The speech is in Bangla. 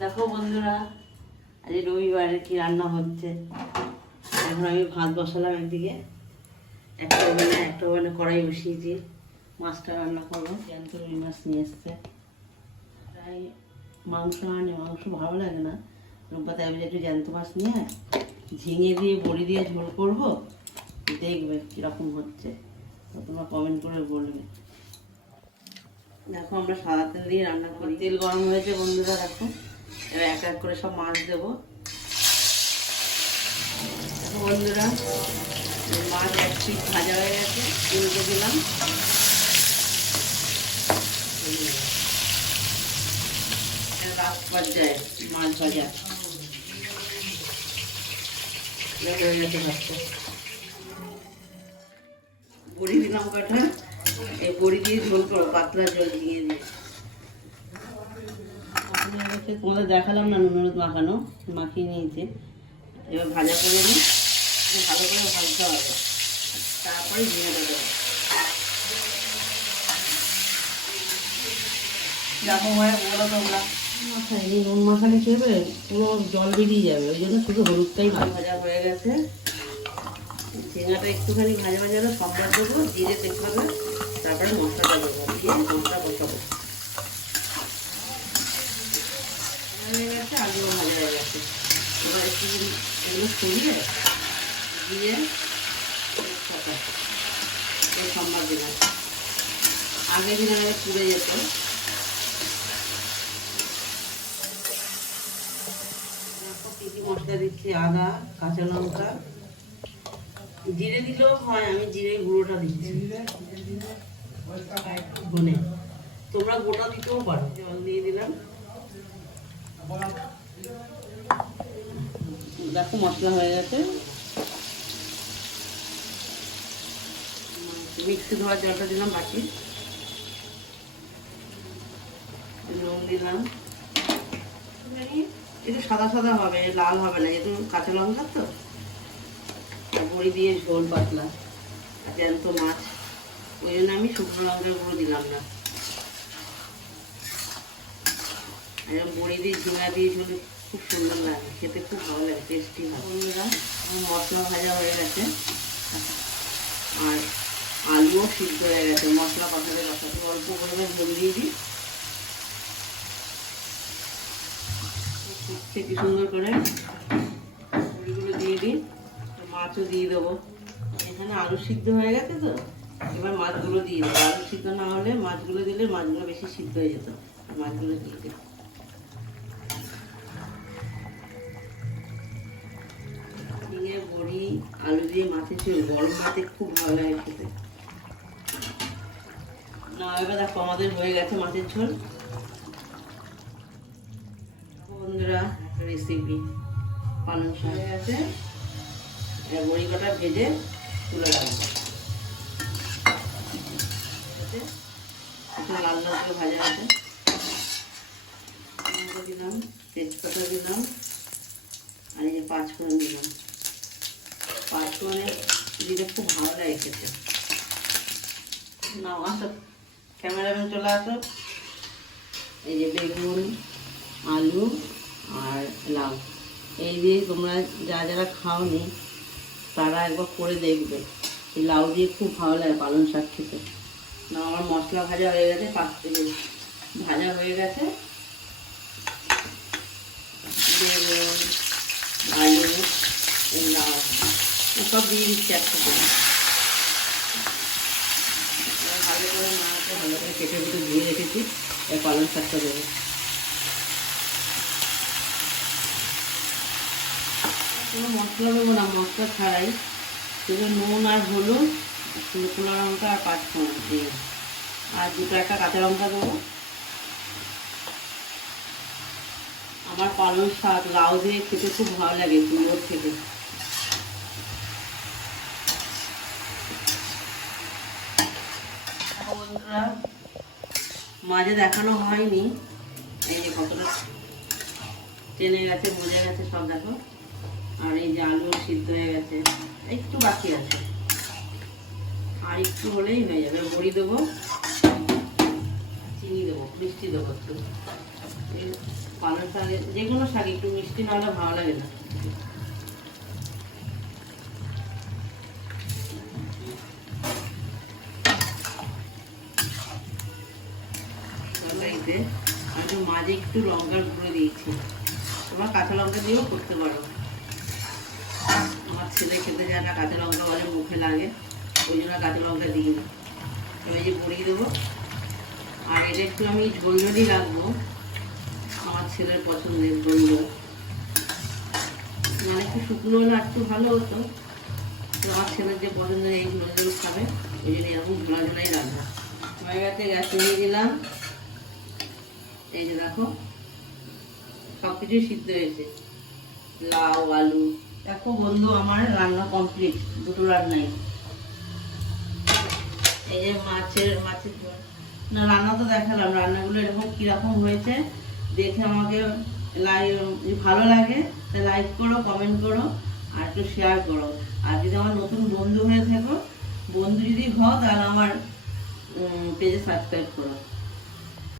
দেখো বন্ধুরা, আজ রবিবারে কি রান্না হচ্ছে? এখন আমি ভাত বসালাম একদিকে, একটা ওভেনে একটা ওভেনে কড়াই বসিয়েছি। মাছটা রান্না করব জ্যান্ত রুই মাছ নিয়ে এসছে। তাই মাংস আনে, মাংস ভালো লাগে না। তাই বলে একটু জ্যান্ত মাছ নিয়ে ঝিঙে দিয়ে, বড়ি দিয়ে ঝোল করব, দেখবে কীরকম হচ্ছে। তোমরা কমেন্ট করে বলবে। দেখো আমরা সাদা তেল দিয়ে রান্না করি। তেল গরম হয়েছে বন্ধুরা, দেখো। এবার এক এক করে সব মাছ দেবো। বন্ধুরা মাছ ভাজা হয়ে গেছে উল্টে দিলাম। বড়ি দিলাম কাঠা এই বড়ি দিয়ে ঝোল করো পাতলা জল দিয়ে দিয়ে মাখানো গেছে, তোমাদের দেখালাম না নুন হলুদ মাখানো মাখিয়ে নিয়েছে। এবার ভাজা করে নিই। ভালো করে ভাজতে হবে। তারপরে ঝিঙেটা দেবো। যেরকম হয় বলো তোমরা। নুন মাখালে কি হবে? পুরো জল বেরিয়ে যাবে ওই জন্য শুধু হলুদটাই ভাজা ভাজা হয়ে গেছে। ঝিঙাটা একটুখানি ভাজা ভাজা হলে সম্বার দেবো। জিরে তেজপাতা তারপরে মশলাটা দেবো। দিয়ে মশলা বসাবো হয়ে গেছে, আলুও ভাজা হয়ে গেছে। এবার একটু এগুলো সরিয়ে দিয়ে এই সম্বার দিলাম আগে দিন আগে পুড়ে যেত। কি মশলা দিচ্ছি? আদা, কাঁচা লঙ্কা। জিরে দিলেও হয়, আমি জিরে গুঁড়োটা দিচ্ছি। বনে তোমরা গোটা দিতেও পারো, জল দিয়ে দিলাম। দেখো মশলা হয়ে গেছে। মিক্সি ধোয়ার জলটা দিলাম বাকি। নুন দিলাম। একটু সাদা সাদা হবে, লাল হবে না, যেহেতু কাঁচা লঙ্কা তো। বড়ি দিয়ে ঝোল পাতলা জ্যান্ত মাছ। ওই জন্য আমি শুকনো লঙ্কার গুঁড়ো দিলাম না আর এরকম বড়ি দিয়ে ঝিঙা দিয়ে ঝোল খুব সুন্দর লাগে খেতে খুব ভালো লাগে টেস্টি হয়। বন্ধুরা মশলা ভাজা হয়ে গেছে। আর আলুও সিদ্ধ হয়ে গেছে মশলা কষাতে কষাতে অল্প পরিমাণ ঝোল দিয়ে দিই। ফুটছে কি সুন্দর করে বড়িগুলো দিয়ে দিই মাছও দিয়ে দেবো। এখানে আলু সিদ্ধ হয়ে গেছে তো এবার মাছগুলো দিয়ে দেবো। আলু সিদ্ধ না হলে মাছগুলো দিলে মাছগুলো বেশি সিদ্ধ হয়ে যেত মাছগুলো দিয়ে দিই। বড়ি আলু দিয়ে মাছের ঝোল গরম ভাতে খুব ভালো লাগে খেতে। না, এবার দেখো আমাদের হয়ে গেছে মাছের ঝোল। বন্ধুরা রেসিপি পালং শাক। হয়ে গেছে। বড়ি কটা ভেজে তুলে রাখব। একটু লাল লাল করে ভাজা আছে দিলাম, তেজপাতা দিলাম, আর এই যে পাঁচফোড়ন দিলাম। পাঁচফোড়নে দিলে খুব ভালো লাগে খেতে। নাও, আসো। ক্যামেরাম্যান চলে আসো। এই যে বেগুন, আলু আর লাউ। এই দিয়ে তোমরা যা যারা খাওনি, তারা একবার করে দেখবে। এই লাউ দিয়ে খুব ভালো লাগে পালং শাক খেতে। না আমার মশলা ভাজা হয়ে গেছে, পাঁচ থেকে ভাজা হয়ে গেছে। বেগুন, আলু সব দিয়ে দিচ্ছি একসাথে ভালো করে মাছটা ভালো করে কেটে কেটে ধুয়ে রেখেছি এবার পালং শাকটা দেবো। কোনো মশলা দেবো না, মশলা ছাড়াই। শুধু নুন আর হলুদ শুকনো লঙ্কা আর পাঁচফোড়ন দিয়ে। আর দুটো একটা কাঁচা লঙ্কা দেবো। আমার পালং শাক লাউ দিয়ে খেতে খুব ভালো লাগে কুমড়োর থেকে বন্ধুরা মাঝে দেখানো হয়নি। এই যে কতটা টেনে গেছে, বোঝা গেছে সব দেখো। আর এই যে আলু সিদ্ধ হয়ে গেছে, একটু বাকি আছে। আর একটু হলেই হয়ে যাবে। বড়ি দেবো, চিনি দেবো, মিষ্টি দেবো একটু। পালং শাকে যে কোনো শাক, একটু মিষ্টি না হলে ভালো লাগে না। একটু লঙ্কার গুঁড়ো দিয়েছি। তোমার কাঁচা লঙ্কা দিয়েও করতে পারো। আমার ছেলে খেতে যায় না, কাঁচা লঙ্কা বলে মুখে লাগে। ওই জন্য কাঁচা লঙ্কা দিই না এবার যে পরিয়ে দেবো। আর এটা একটু আমি ঝোল রাখব। আমার ছেলের পছন্দের ঝোল মানে একটু শুকনো হলে আর একটু ভালো হতো। আমার ছেলের যে পছন্দের এই ঝোল খাবে। ওই জন্য এরকম ঝোলা ঝোলাই রাখব। হয়ে গেছে, গ্যাস নিয়ে দিলাম এই যে দেখো সব কিছুই সিদ্ধ হয়েছে। লাউ, আলু, দেখো বন্ধু, আমার রান্না কমপ্লিট দুটো রান্নাই এই যে মাছের মাছের না, রান্না তো দেখালাম, রান্নাগুলো এরকম কীরকম হয়েছে, দেখে আমাকে লাইক ভালো লাগে, তা লাইক করো কমেন্ট করো, আর একটু শেয়ার করো। আর যদি আমার নতুন বন্ধু হয়ে থাকো, বন্ধু যদি হও, তাহলে আমার পেজে সাবস্ক্রাইব করো।